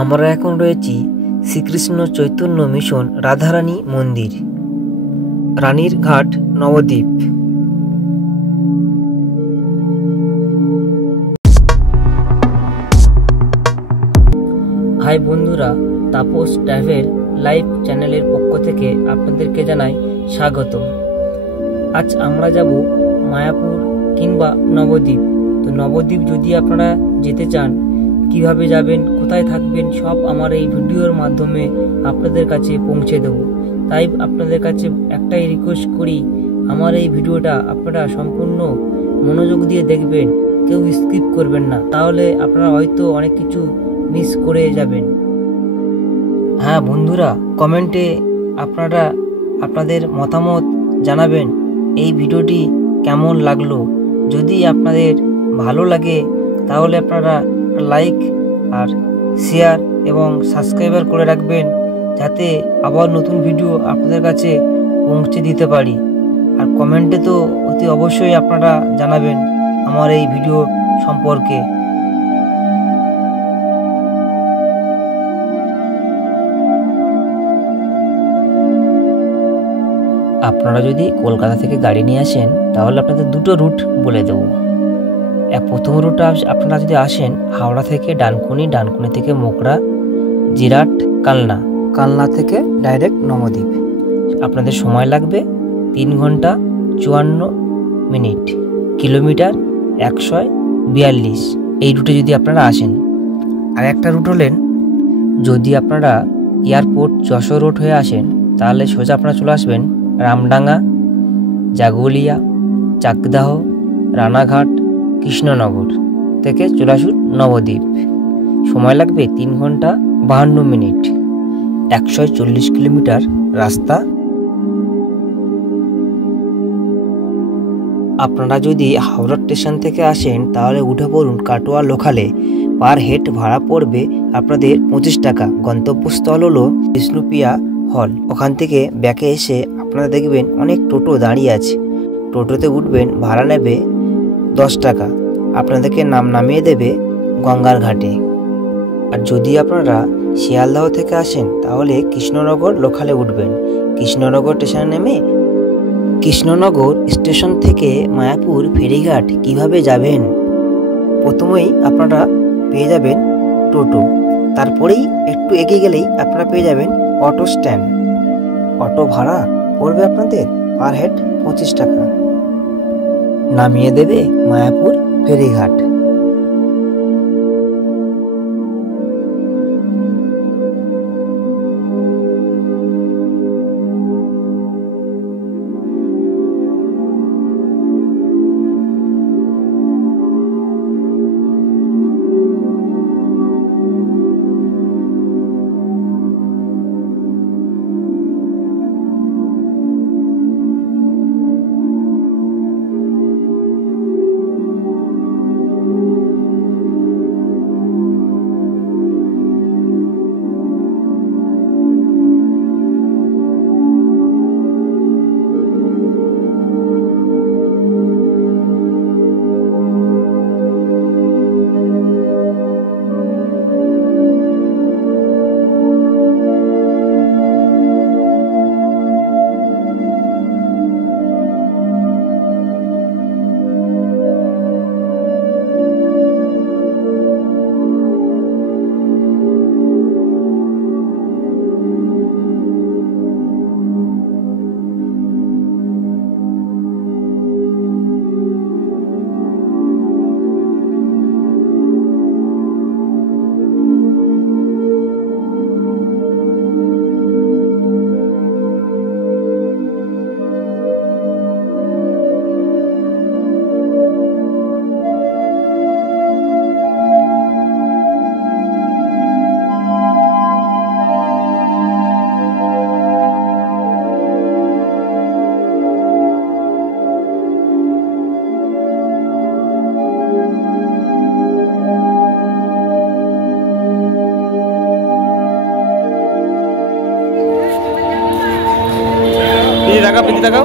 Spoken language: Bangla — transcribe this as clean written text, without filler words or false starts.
আমরা এখন রয়েছি শ্রীকৃষ্ণ চৈতন্য মিশন রাধারানী মন্দির, রানীর ঘাট, নবদ্বীপ। হাই বন্ধুরা, তাপস ট্রাভেল লাইভ চ্যানেলের পক্ষ থেকে আপনাদেরকে জানাই স্বাগত। আজ আমরা যাব মায়াপুর কিংবা নবদ্বীপ। তো নবদ্বীপ যদি আপনারা যেতে চান, কিভাবে যাবেন, কোথায় থাকবেন, সব আমার এই ভিডিওর মাধ্যমে আপনাদের কাছে পৌঁছে দেব। তাই আপনাদের কাছে একটাই রিকোয়েস্ট করি, আমার এই ভিডিওটা আপনারা সম্পূর্ণ মনোযোগ দিয়ে দেখবেন, কেউ স্কিপ করবেন না, তাহলে আপনারা হয়তো অনেক কিছু মিস করে যাবেন। হ্যাঁ বন্ধুরা, কমেন্টে আপনারা আপনাদের মতামত জানাবেন এই ভিডিওটি কেমন লাগলো। যদি আপনাদের ভালো লাগে তাহলে আপনারা লাইক আর শেয়ার এবং সাবস্ক্রাইবার করে রাখবেন, যাতে আবার নতুন ভিডিও আপনাদের কাছে পৌঁছে দিতে পারি। আর কমেন্টে তো অতি অবশ্যই আপনারা জানাবেন আমার এই ভিডিও সম্পর্কে। আপনারা যদি কলকাতা থেকে গাড়ি নিয়ে আসেন তাহলে আপনাদের দুটো রুট বলে দেবো। প্রথম রুটটা আপনারা যদি আসেন হাওড়া থেকে ডানকুনি, ডানকুনি থেকে মোকড়া, জিরাট, কালনা, কালনা থেকে ডাইরেক্ট নবদ্বীপ। আপনাদের সময় লাগবে 3 ঘন্টা 54 মিনিট, কিলোমিটার 142। এই রুটে যদি আপনারা আসেন। আর একটা রুট হলেন, যদি আপনারা এয়ারপোর্ট যশোর রোড হয়ে আসেন তাহলে সোজা আপনারা চলে আসবেন রামডাঙ্গা, জাগুলিয়া, চাকদাহ, রানাঘাট, কৃষ্ণনগর থেকে চলে আসুন নবদ্বীপ। সময় লাগবে 3 ঘন্টা 52 মিনিট, 140 কিলোমিটার রাস্তা। আপনারা যদি হাওড়া স্টেশন থেকে আসেন তাহলে উঠে পড়ুন কাটোয়া লোকালে। পার হেড ভাড়া পড়বে আপনাদের 25 টাকা। গন্তব্যস্থল হলো বিষ্ণুপ্রিয়া হল। ওখান থেকে ব্যাকে এসে আপনারা দেখবেন অনেক টোটো দাঁড়িয়ে আছে। টোটোতে উঠবেন, ভাড়া নেবে 10 টাকা। আপনাদেরকে নামিয়ে দেবে গঙ্গার ঘাটে। আর যদি আপনারা শিয়ালদহ থেকে আসেন তাহলে কৃষ্ণনগর লোকালে উঠবেন। কৃষ্ণনগর স্টেশনে নেমে কৃষ্ণনগর স্টেশন থেকে মায়াপুর ফেরিঘাট কিভাবে যাবেন, প্রথমেই আপনারা পেয়ে যাবেন টোটো। তারপরেই একটু এগিয়ে গেলেই আপনারা পেয়ে যাবেন অটো স্ট্যান্ড। অটো ভাড়া পড়বে আপনাদের পার হেড 25 টাকা। নামিয়ে দেবে মায়াপুর ফেরিঘাট। টাকা 50 টাকা।